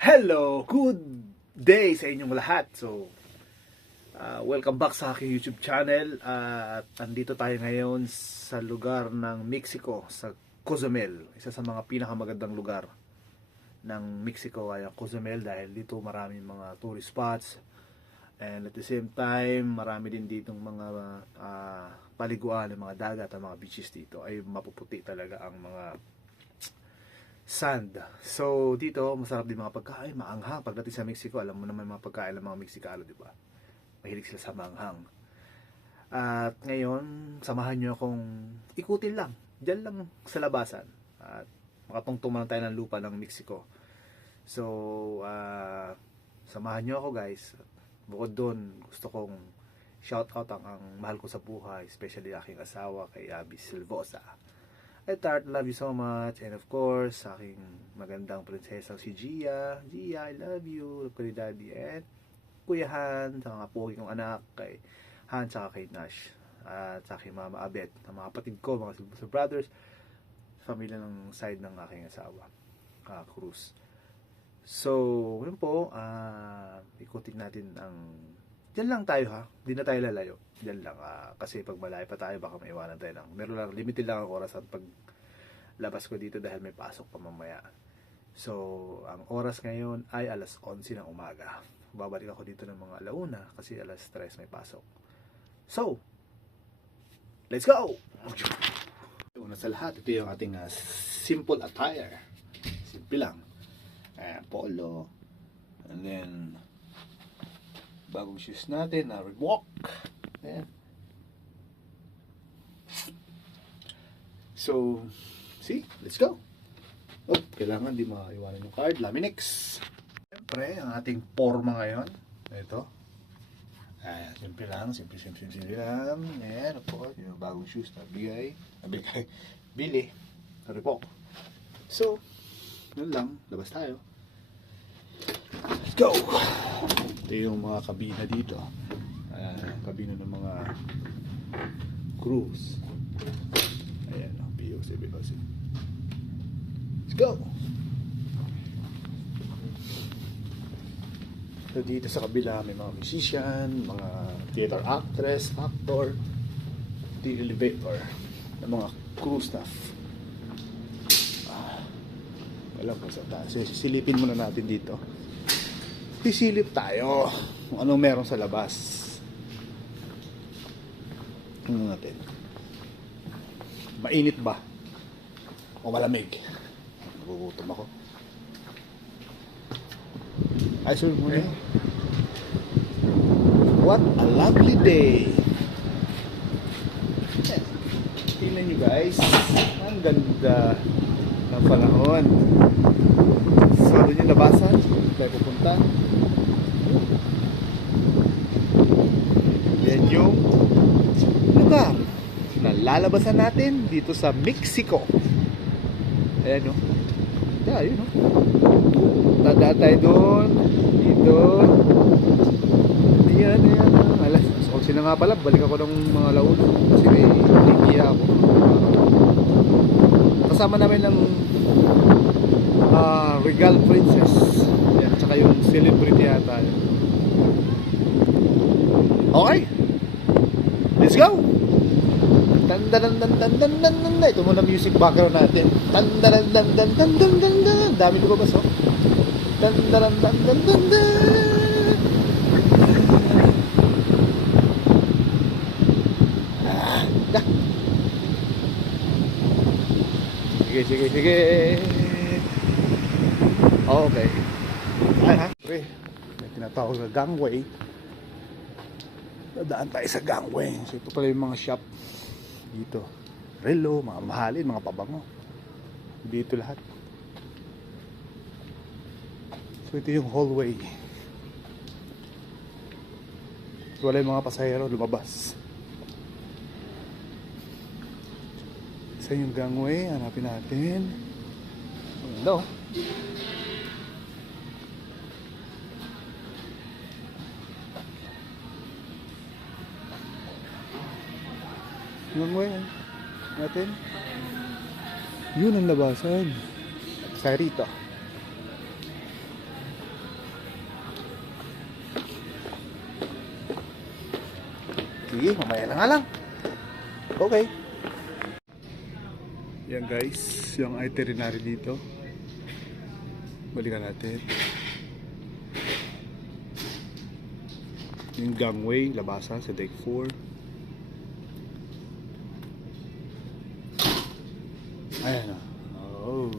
Hello! Good day sa inyong lahat. Welcome back sa aking YouTube channel. At andito tayo ngayon sa lugar ng Mexico, sa Cozumel. Isa sa mga pinakamagandang lugar ng Mexico ay ang Cozumel dahil dito maraming mga tourist spots. And at the same time, marami din ditong mga paliguan, mga dagat, ang mga beaches dito. Ay mapuputi talaga ang mga sand. So, dito, masarap din mga pagkain, maanghang. Pagdating sa Mexico, alam mo naman mga pagkain ng mga Meksikano, di ba? Mahilig sila sa maanghang. At ngayon, samahan nyo akong ikutin lang. Diyan lang sa labasan. At makatungtungan tayo ng lupa ng Mexico. So, samahan nyo ako guys. Bukod doon, gusto kong shout out ang mahal ko sa buhay, especially aking asawa kay Abby Silvosa. Tart, love you so much. And of course, sa aking magandang prinsesang si Gia. Gia, I love you. Love ko ni Daddy. And Kuya Han, sa mga pogi kong anak, kay Han, saka kay Nash. At sa aking mama Abet, sa mga kapatid ko, mga Silvosa brothers, pamilya ng side ng aking asawa, Cruz. So, yun po, ikutin natin ang... Diyan lang tayo ha, hindi na tayo lalayo. Diyan lang, kasi pag malayo pa tayo baka maiwanan tayo lang. Meron lang, limited lang ang oras at pag labas ko dito dahil may pasok pa mamaya. So, ang oras ngayon ay alas 11 ng umaga. Babalik ako dito ng mga alauna kasi alas 3 may pasok. So, let's go! Una sa lahat, ito yung ating simple attire. Simple lang. Polo. And then, bagong shoes natin na Reebok. Ayan. So, see? Let's go. Oh, kailangan di maiwanan yung card. Laminex. Siyempre, ang ating forma ngayon. Ito. Ayan, simple lang. Simple lang. Ayan, of course, yung bagong shoes na bili. Reebok. So, yun lang. Labas tayo. Let's go! Ito yung mga kabina dito. Kabina ng mga cruise. Ayan, BOC. Let's go! So dito sa kabila may mga musician, mga theater actress, actor, the elevator ng mga crew staff. Alam ko sa taas. Silipin muna natin dito. Sisilip tayo kung anong meron sa labas. Ano natin? Mainit ba? O malamig? Nagugutom ako. Ay, sure muna. What a lovely day! Tingnan nyo guys. Ang ganda ng panahon. So, doon yung labasan. Tayo pupunta. Yan yung lugar na lalabasan natin dito sa Mexico. Ayan o. Ayan o. Tadaan tayo doon. Dito. Ayan. Alas. So, sino nga pala? Balik ako ng mga launa. Kasi may likiya ako. Kasama namin ng Regal Princess. Yan, tsaka yung celebrity yata. Okay, let's go! Tandarandandandandandan. Ito muna music background natin. Tandarandandandandandan. Dami ko ba so? Tandarandandandandan. Sige. Okay. Okay. May tinatawag na gangway. Dadaan tayo sa gangway. So ito pala yung mga shop dito. Relo, mga mahalin, mga pabango. Dito lahat. So ito yung hallway. So wala yung mga pasahero lumabas. Isa yung gangway. Hanapin natin. Hello. Gangway natin. Yun ang labasan. Sa rito. Sige, mamaya na nga lang. Okay. Yan guys, yung itinerary dito. Balikan natin. Yung gangway, labasan sa deck 4. Ayan na. Oh.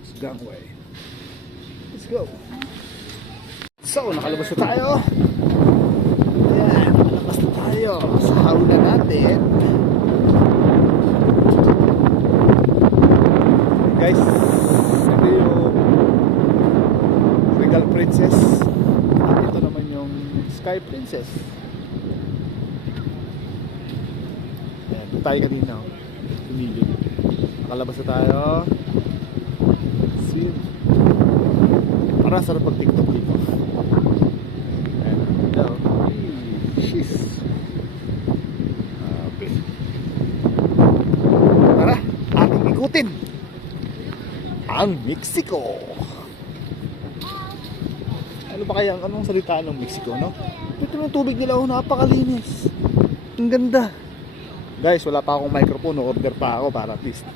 It's gangway. Let's go. So, nakalabas na tayo. Ayan, nakalabas na tayo sa hauna natin. Guys, ito yung Regal Princess. At ito naman yung Sky Princess. Ayan, tayo kanina. Tumigil. Nakalabas na tayo. See? Parang sarap pag-tiktok dito. Ayan, ito. Sheesh. Okay. Tara, ating ikutin ang Mexico. Ano ba kaya anong salita ng Mexico, no? Ito yung tubig nila, oh, napakalinis. Ang ganda. Guys, wala pa akong microphone, order pa ako para at least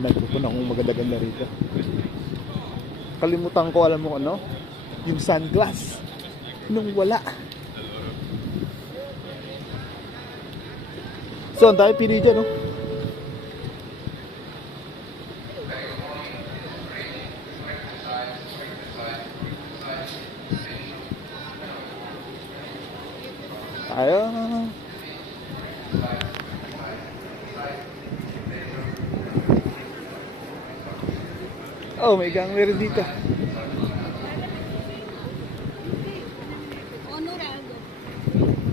microphone akong maganda-ganda rito. Kalimutan ko, alam mo ano? Yung sunglass. Nung wala. So, ang dami pili dyan, no? Tayo. Oh, may gangway rin dito.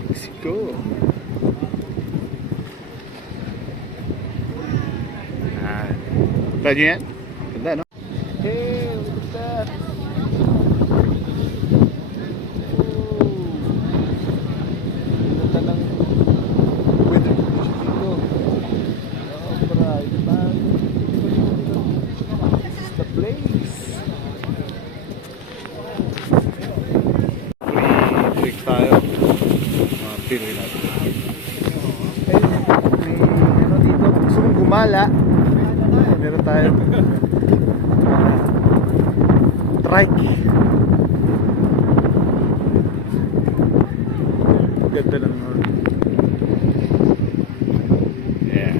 Let's go. Tanya yan? Ganda, no? Hey, look at that. Ganda ng weather condition dito. Sobra, diba? This is the place. Break tayo. Pinoy natin. Ano dito? Gusto kong gumala. Meron tayo trike. Ganda lang. Yeah.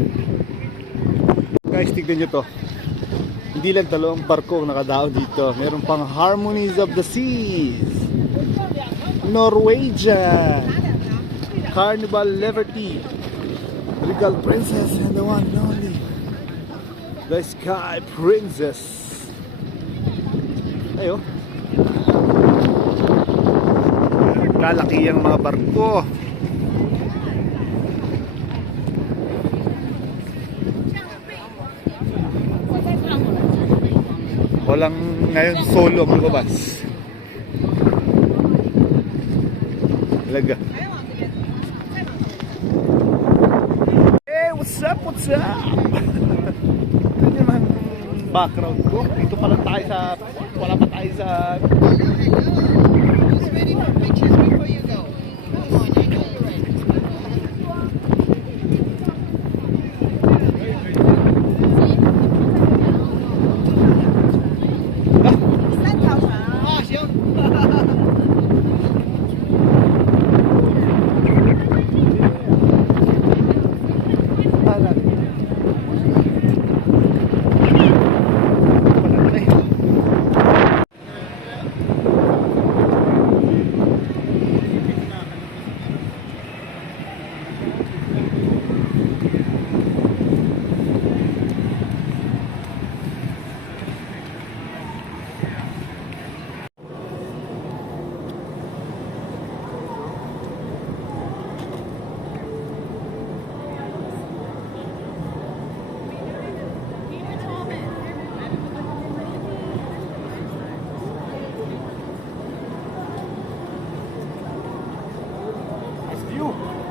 Guys, tignan nyo to. Hindi lang dalawang barko ang nakadaon dito. Meron pang Harmonies of the Seas, Norwegian, Carnival Liberty, Regal Princess, and the one and only the Sky Princess. Ayo. Kalaki ang mga barko. Walang ngayon solo ang lumabas. Talaga. Hey, what's up? What's up? Ito naman background ko. Dito pa lang tayo sa... Wala pa tayo sa... Just ready for pictures before you go. Come on, I know you're ready.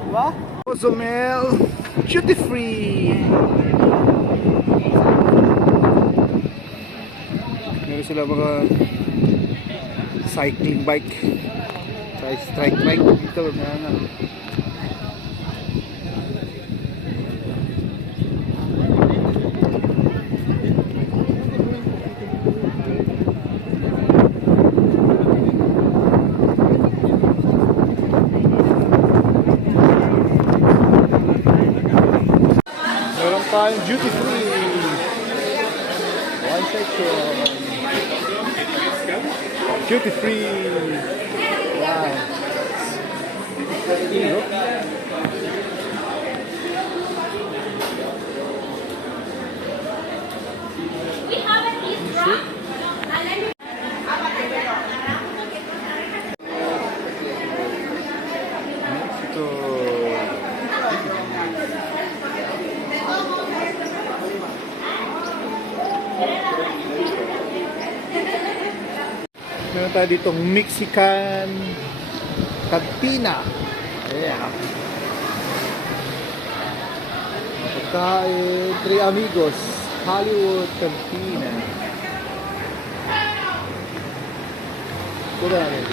Diba? Cozumel duty free. Meron sila mga cycling bike. Guys, strike dito. Mga meron tayong duty free. One section. Duty free. Wow. Hero. Meron tayo ditong Mexican Cantina. Yeah. Pagkain, Three Amigos, Hollywood Cantina. Ito namin.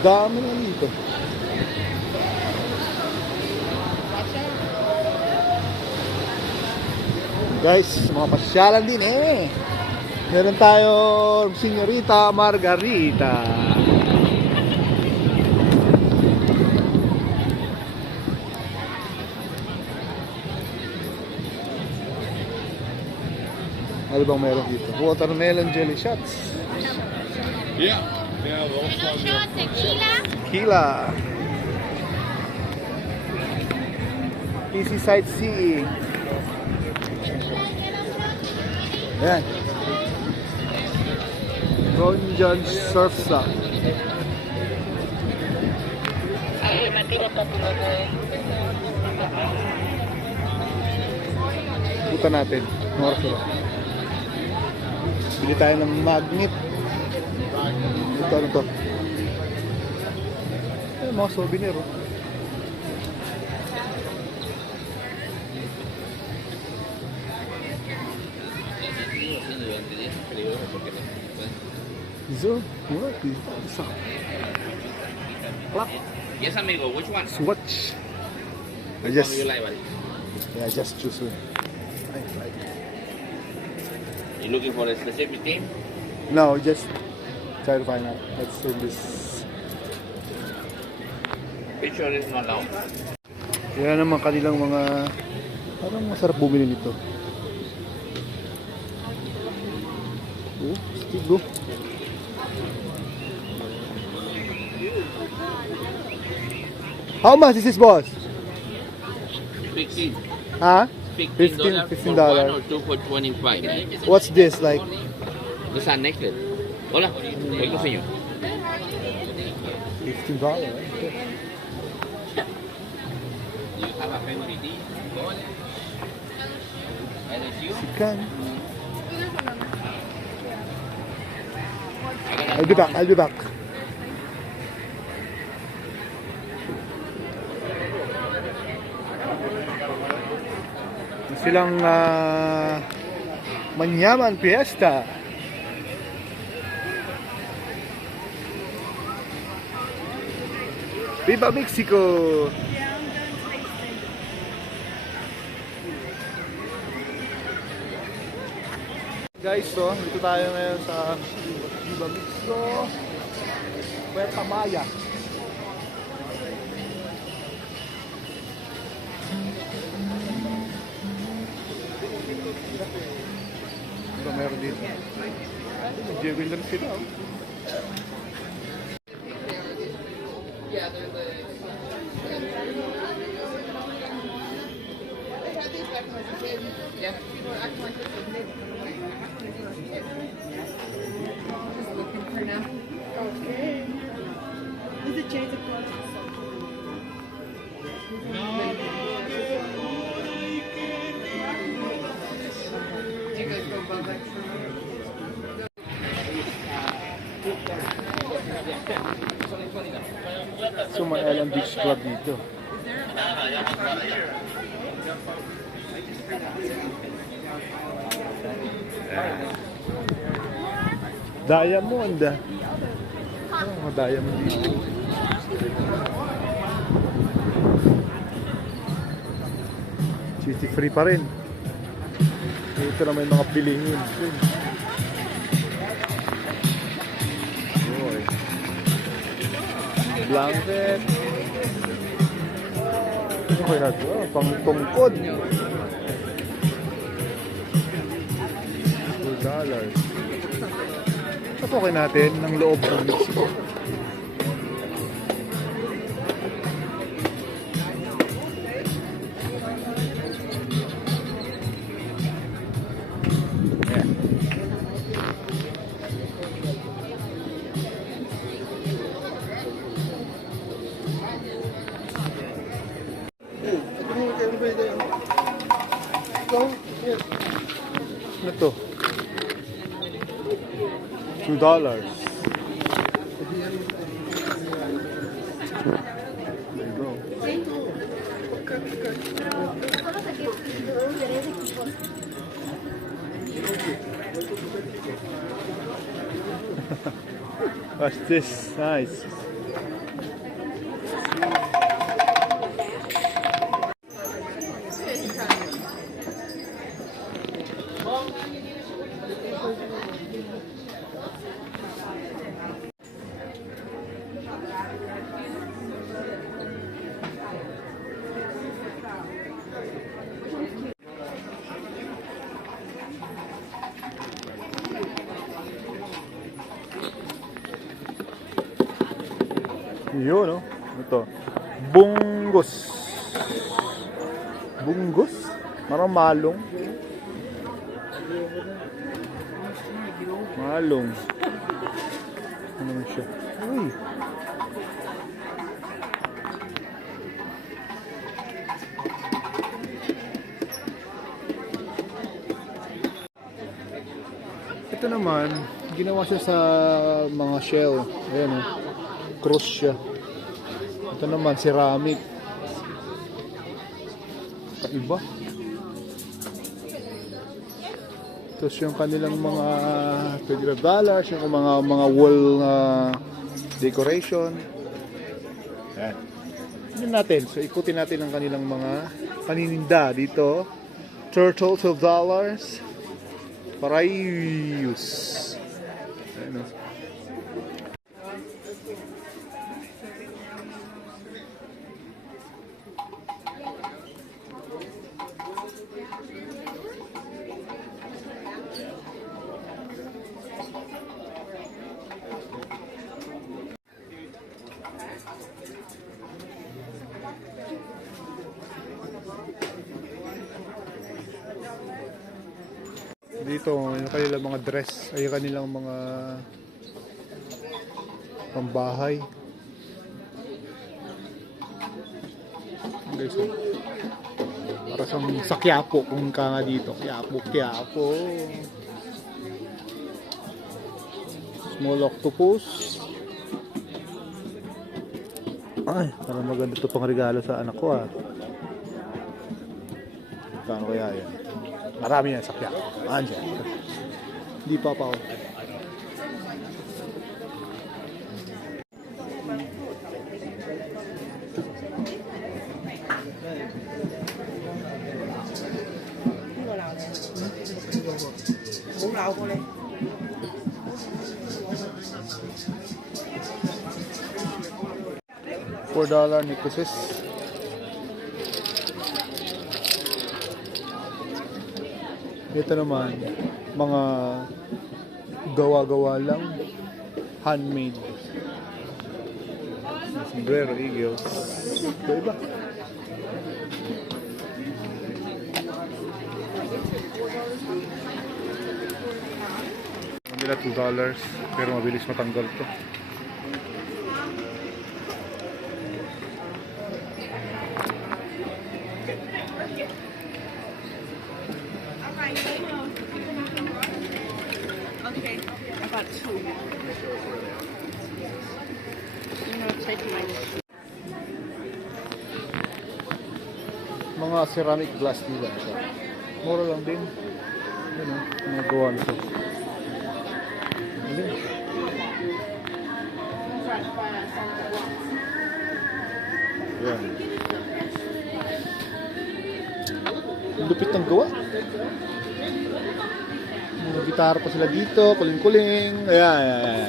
Dami na dito. Guys, mga pasyalan din eh. Meron tayong Señorita Margarita. Ano bang meron dito? Watermelon jelly shots. Yeah. Yeah, also. Shot, tequila. Tequila. Easy sightseeing. Yan. Ron John Surf Stop. Puta natin. North. Bili tayo ng magnet. Ito ano to? Mga souvenir. Oh. So, what is that? Clock. Yes, amigo. Which one? Swatch. I What just, do you like, buddy? yeah, I just choose one. You looking for a specific team? No, just try to find out. Let's in this. Picture is not allowed. Yan naman kanilang mga parang masarap bumili nito. Oh, stick go. How much is this, boss? 15. Huh? $15 $15 for one or two for 25. What's this like? This is a necklace. Hola. Ito sa inyo. $15. Okay. You have a favorite dish? Sikan. I'll be back. I'll be back. Silang Manyaman Fiesta. Viva Mexico! Guys, so dito tayo ngayon sa Viva Mexico, Puerto Maya. Ano meron dito? Nag-jeweler sila. Oh. Okay. Is it change the clothes? Do you guys go above it? So may Island Beach Club dito. Diamond. Oh, diamond dito. Duty free pa rin. Dito na may mga bilihin. Boy. Blanket. Ano kaya ito? Pang tungkod. $2. Pasukin natin ng loob ng Mexico. Ayan. Ano to? $2. There you go. What's this? Nice. Yun, no? Ito. Bunggos. Bunggos? Parang malong. Malong. Ano naman siya? Uy. Ito naman, ginawa siya sa mga shell. Ayan, no? Cross siya. Ito naman, ceramic. Kaiba. Tapos yung kanilang mga $25, yung mga wall decoration. Ayan. Tignan natin. So, ikutin natin ang kanilang mga paninda dito. Turtle, $12. Parayus. Ayan, no? Dito, yung kanilang mga dress, ay kanilang mga pambahay. Guys, para sa Quiapo kung ka nga dito. Quiapo. Small octopus. Ay, parang maganda ito pang regalo sa anak ko, ah. Kano kaya yan? Marami yan sa Quiapo. Andiyan. Hindi pa pa ako. $4 necklaces. Ito naman, mga gawa-gawa lang, handmade. Sombrero, eagles. Iba. Nila $2, pero mabilis matanggal to. Okay, about 2. Take my Mga ceramic glass nila. Mura lang din. Yun, mga gawa nito. Ayan. Lupit ng gawa. Mga gitara pa sila dito, kuling-kuling. Ayan, ayan, ayan.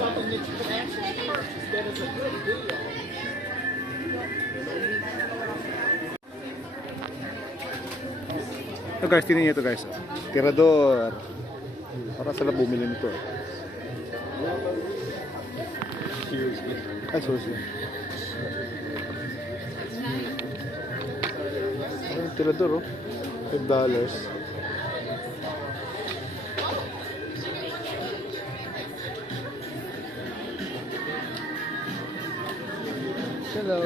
Ito guys, tingnan niyo ito guys. Tirador. Para sila bumili nito. Seriously. Ay, seriously. Ang tirador oh. $5. Hello.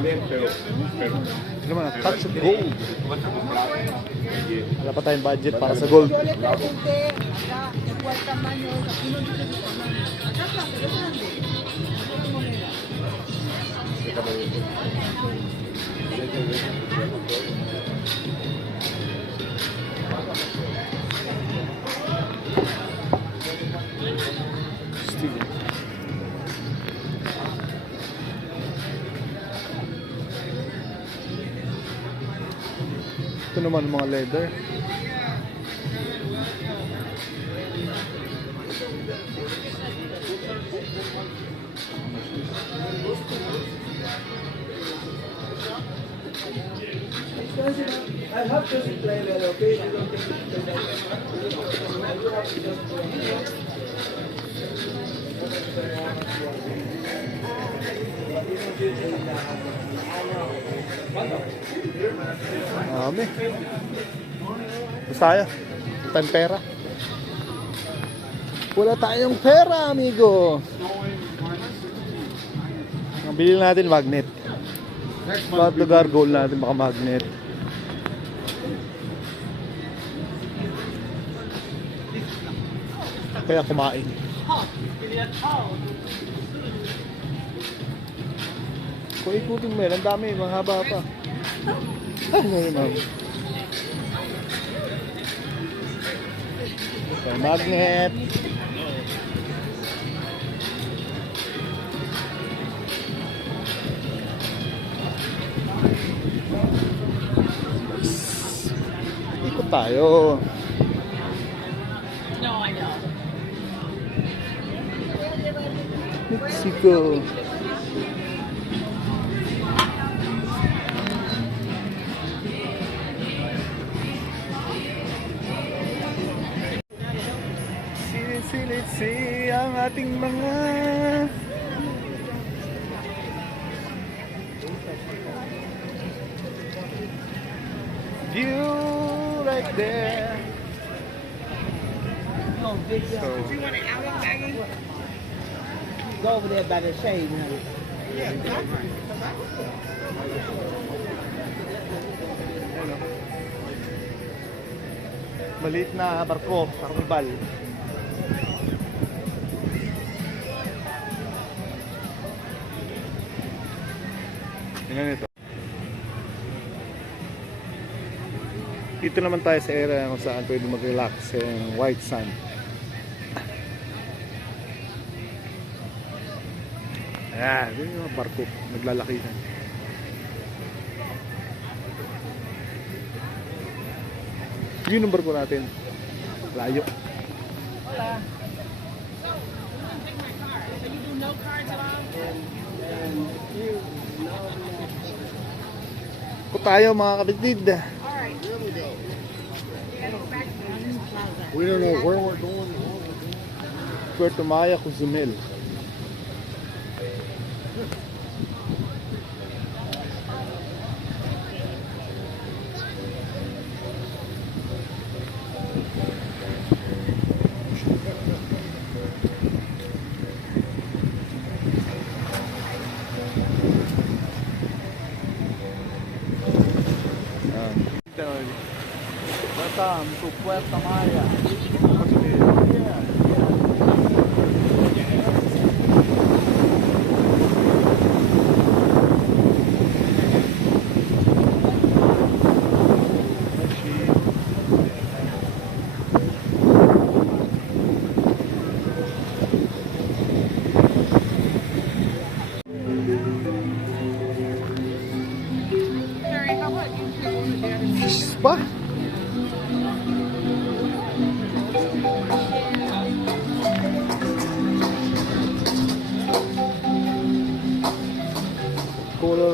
Ano naman, touch of gold. Wala pa tayong budget para sa gold. Steve. Ito naman mga leather. I have to explain that, okay? You don't take it to Dami. Basta tayo. Wala tayong pera. Wala tayong pera, amigo. Ang bilhin natin magnet. Bawat lugar goal natin baka magnet. Kaya kumain. Kung ikutin mo yan, ang dami, mahaba pa. Ay, ma'am. Okay, magnet. Ikot tayo. No, I know. Mexico. Silid-silid ang ating mga view right there. Oh, big So, You want an album, Maggie? Go over there by the shade, honey. ano? Maliit na barko, karnibal. Tingnan ito. Dito naman tayo sa area kung saan pwede mag-relax yung white sand. Ayan, yun yung barko, naglalakihan. Yun ang barko natin. Layo. Kung tayo mga kapitid. We don't know where we're going. Puerto Maya, Cozumel. Batam to Puerto Maya.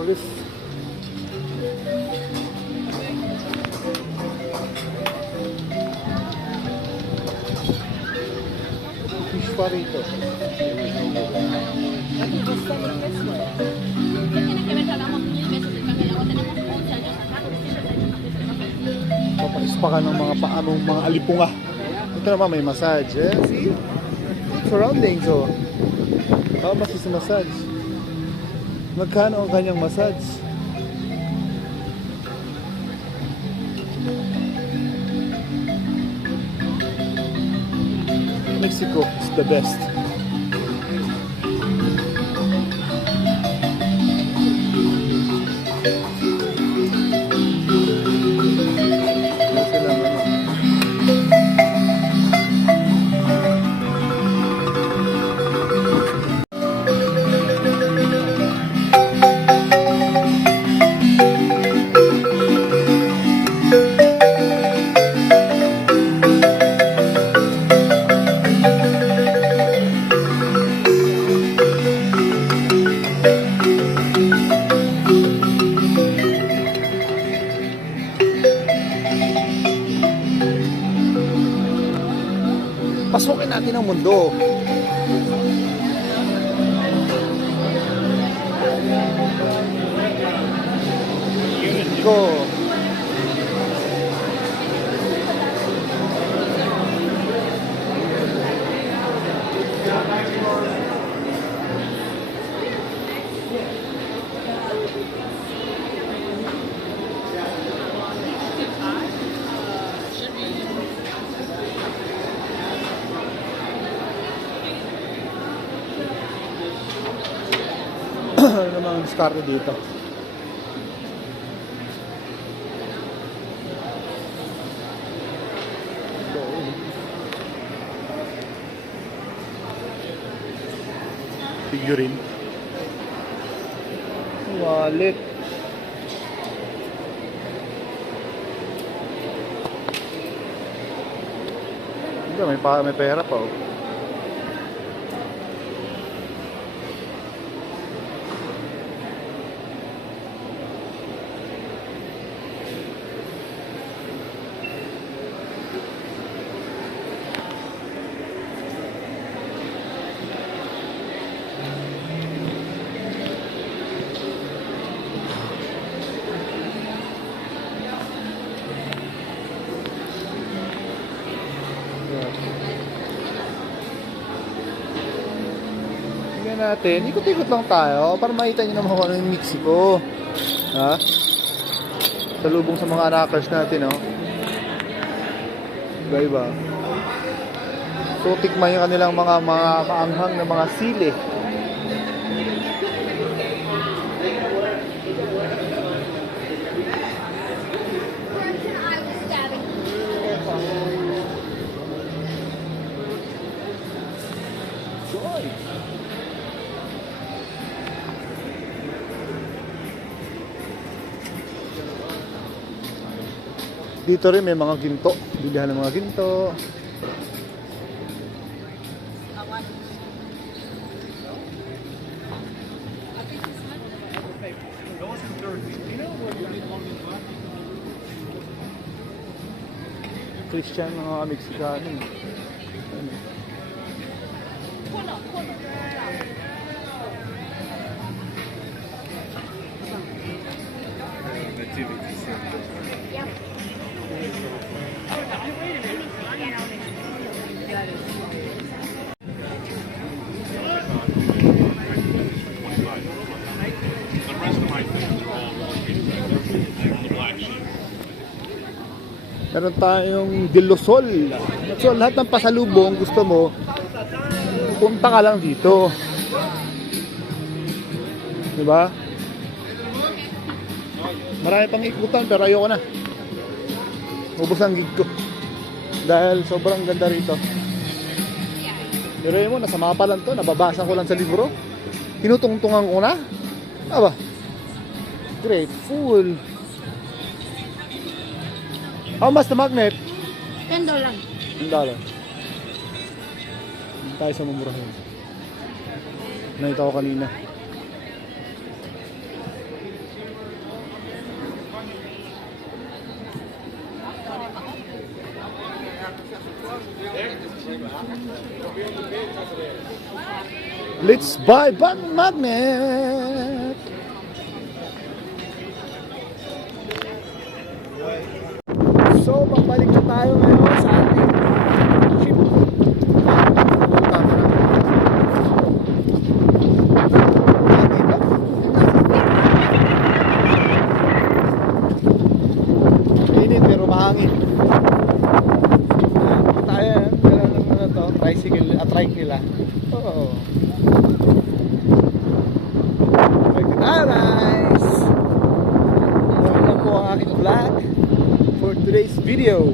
Alis. Fish pa rito. Paparispa ka ng mga paanong mga alipunga. Ito naman may massage. Eh? See? Surroundings. Oh. How much is the massage? Magkano ang kanyang massage? Mexico is the best. Sila naman. Pasukin natin ang mundo. Go. Ano namang diskarte dito? Figurine. Wallet. May pera pa oh. Tingnan natin, ikot-ikot lang tayo para makita nyo naman kung ano yung Mexico. Ha? Salubong sa mga rockers natin, oh. Iba-iba. So, tikman yung kanilang mga maanghang na mga sili. Dito rin may mga ginto. Bilihan ng mga ginto. Christian mga Mexicano. Meron tayong Dilosol. So lahat ng pasalubong gusto mo, punta ka lang dito. Diba? Marami pang ikutan pero ayoko na. Ubos ang gig ko. Dahil sobrang ganda rito. Pero yun mo, nasa mapa lang to. Nababasa ko lang sa libro. Tinutungtungan ko na. Aba. Grateful. How much the magnet? $10. $10. Hindi tayo sa mamurahin. Nakita ko kanina. Let's buy button magnet! So, babalik na tayo ngayon sa ating ship. Init pero mahangin. Tayo, meron ng ano to, tricycle, trike nila. Oo. Nice! Yan lang po ang aking vlog for today's video.